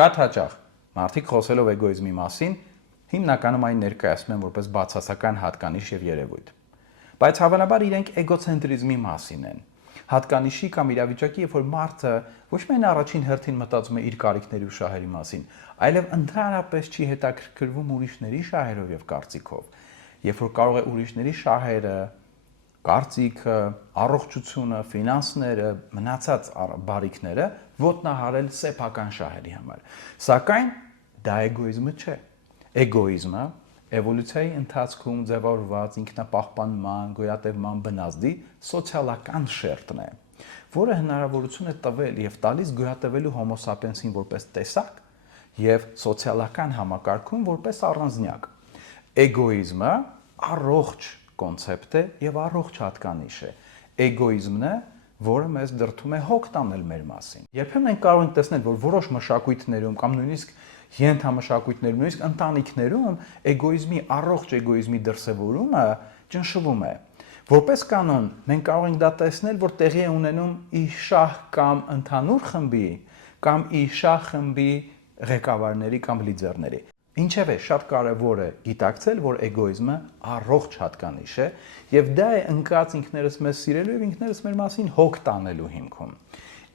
Շատ հաճախ մարդիկ խոսելով էգոիզմի մասին հիմնականում այն ներկայացնում են որպես բացասական հատկանիշ եւ երևույթ։ Բայց հավանաբար իրենք էգոցենտրիզմի մասին են։ Հատկանիշի կամ իրավիճակի, երբ որ մարդը ոչ միայն առաջին հերթին մտածում է իր կարիքների ու շահերի մասին, այլև ընդհանրապես չի հետաքրքրվում ուրիշների շահերով եւ կարծիքով, երբ որ կարող է ուրիշների շահերը, կարծիքը, առողջությունը, ֆինանսները, մնացած բարիքները ոտնահարել սեփական շահերի համար։ Սակայն դա էգոիզմը չէ։ Էգոիզմը էվոլյուցիայի ընթացքում ձևավորված ինքնապահպանման, գոյատևման բնազդի սոցիալական շերտն է, որը հնարավորություն է տվել եւ տալիս գոյատևելու հոմո սապիենսին որպես տեսակ եւ սոցիալական համակարգում որպես առանձնյակ։ Էգոիզմը առողջ կոնցեպտ է եւ առողջ հատկանիշ է։ Էգոիզմն է, որը մեզ դրդում է հոգ տանել մեր մասին։ Երբեմն մենք կարող ենք տեսնել, որ որոշ մշակույթներում կամ նույնիսկ ենթամշակույթներում, նույնիսկ ընտանիքներում էգոիզմի առողջ էգոիզմի դրսևորումը ճնշվում է։ Որպես կանոն, մենք կարող ենք դա տեսնել, որ տեղի է ունենում իշահ կամ ընդհանուր խմբի կամ իշահ խմբի ղեկավարների կամ լիդերների։ Ինչևէ, շատ կարևոր է գիտակցել, որ էգոիզմը առողջ հատկանիշ է եւ դա է ընկած ինքներս մեզ սիրելու եւ ինքներս մեր մասին հոգ տանելու հիմքում։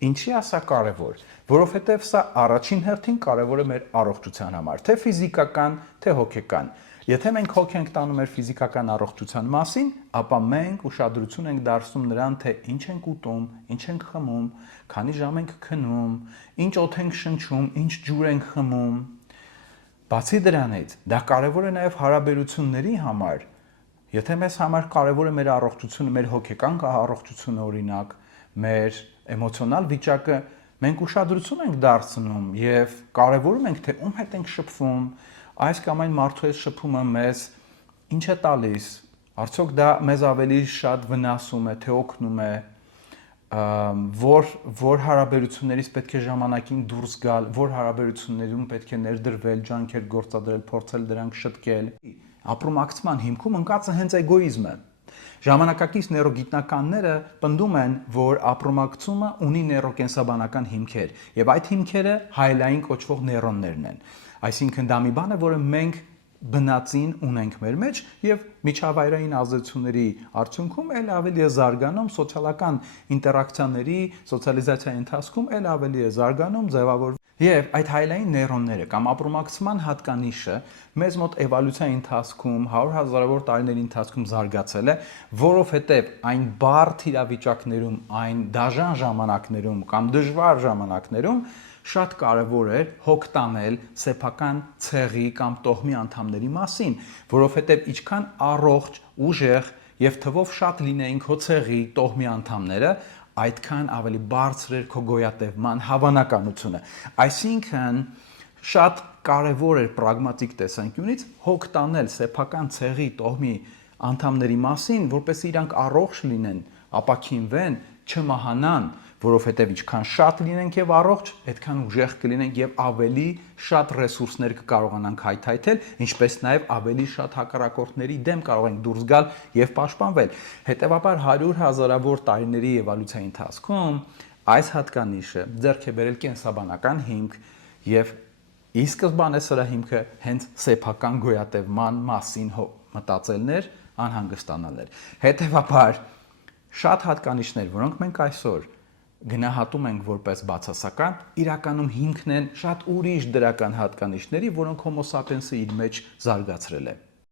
Ինչի է սա կարևոր, որովհետեւ սա առաջին հերթին կարևոր է մեր առողջության համար, թե ֆիզիկական, թե հոգեկան։ Եթե մենք հոգ ենք տանում մեր ֆիզիկական առողջության մասին, ապա մենք ուշադրություն ենք դարձնում նրան, թե ինչ ենք ուտում, ինչ ենք խմում, քանի ժամ ենք քնում, ինչ օդ ենք շնչում, ինչ ջուր ենք խմում։ Բացի դրանից, դա կարևոր է նաև հարաբերությունների համար։ Եթե մեզ համար կարևոր է մեր առողջությունը, մեր հոգեկան առողջությունը օրինակ, մեր էմոցիոնալ վիճակը, մենք ուշադրություն ենք դարձնում եւ կարևորում ենք, թե ում հետ ենք շփվում, այս կամ այն մարդու հետ շփումը մեզ ինչ է տալիս, արդյոք դա մեզ ավելի շատ վնասում է, թե օգնում է, որ հարաբերություններից պետք է ժամանակին դուրս գալ, որ հարաբերություններում պետք է ներդրվել, ջանքեր գործադրել, փորձել դրանք շտկել։ Ապրումակցման հիմքում ընկած է հենց էգոիզմը։ Ժամանակակից նեյրոգիտնականները պնդում են, որ ապրումակցումը ունի նեյրոկենսաբանական հիմքեր, եւ այդ հիմքերը հայելային կոչվող նեյրոններն են։ Այսինքն դա մի բան է, որը մենք բնածին ունենք մեր մեջ եւ միջավայրային ազդեցությունների արդյունքում ել ավելի է զարգանում սոցիալական ինտերակցիաների, սոցիալիզացիայի ընթացքում ել ավելի է զարգանում, ձևավորվում եւ այդ հայելային նեյրոնները կամ ապրումակցման հատկանիշը մեզ մոտ էվոլյուցիայի ընթացքում 100,000-ավոր տարիների ընթացքում զարգացել է, որովհետեւ այն բարդ իրավիճակներում, այն դաժան ժամանակներում կամ դժվար ժամանակներում շատ կարևոր էր հոգ տանել սեփական ցեղի կամ տոհմի անդամների մասին, որովհետև ինչքան առողջ, ուժեղ եւ թվով շատ լինեին քո ցեղի, տոհմի անդամները, այդքան ավելի բարձր էր քո գոյատևման հավանականությունը։ Այսինքն շատ կարևոր էր պրագմատիկ տեսանկյունից հոգ տանել սեփական ցեղի, տոհմի անդամների մասին, որպեսզի իրանք առողջ լինեն, ապաքինվեն, չմահանան, որովհետև ինչքան շատ լինենք եւ առողջ, այդքան ուժեղ կլինենք եւ ավելի շատ ռեսուրսներ կկարողանանք հայթայթել, ինչպես նաեւ ավելի շատ հակառակորդների դեմ կարող ենք դուրս գալ եւ պաշտպանվել։ Հետեւաբար 100,000-ավոր տարիների էվոլյուցիայի ընթացքում այս հատկանիշը ձեռք է բերել կենսաբանական հիմք եւ ի սկզբանե սրա հիմքը հենց սեփական գոյատևման մասին մտածելներ, անհանգստանալներ։ Հետեւաբար շատ հատկանիշներ, որոնք մենք այսօր գնահատում ենք որպես բացասական, իրականում հիմքն են շատ ուրիշ դրական հատկանիշների, որոնք հոմո սապիենսը իր մեջ զարգացրել է։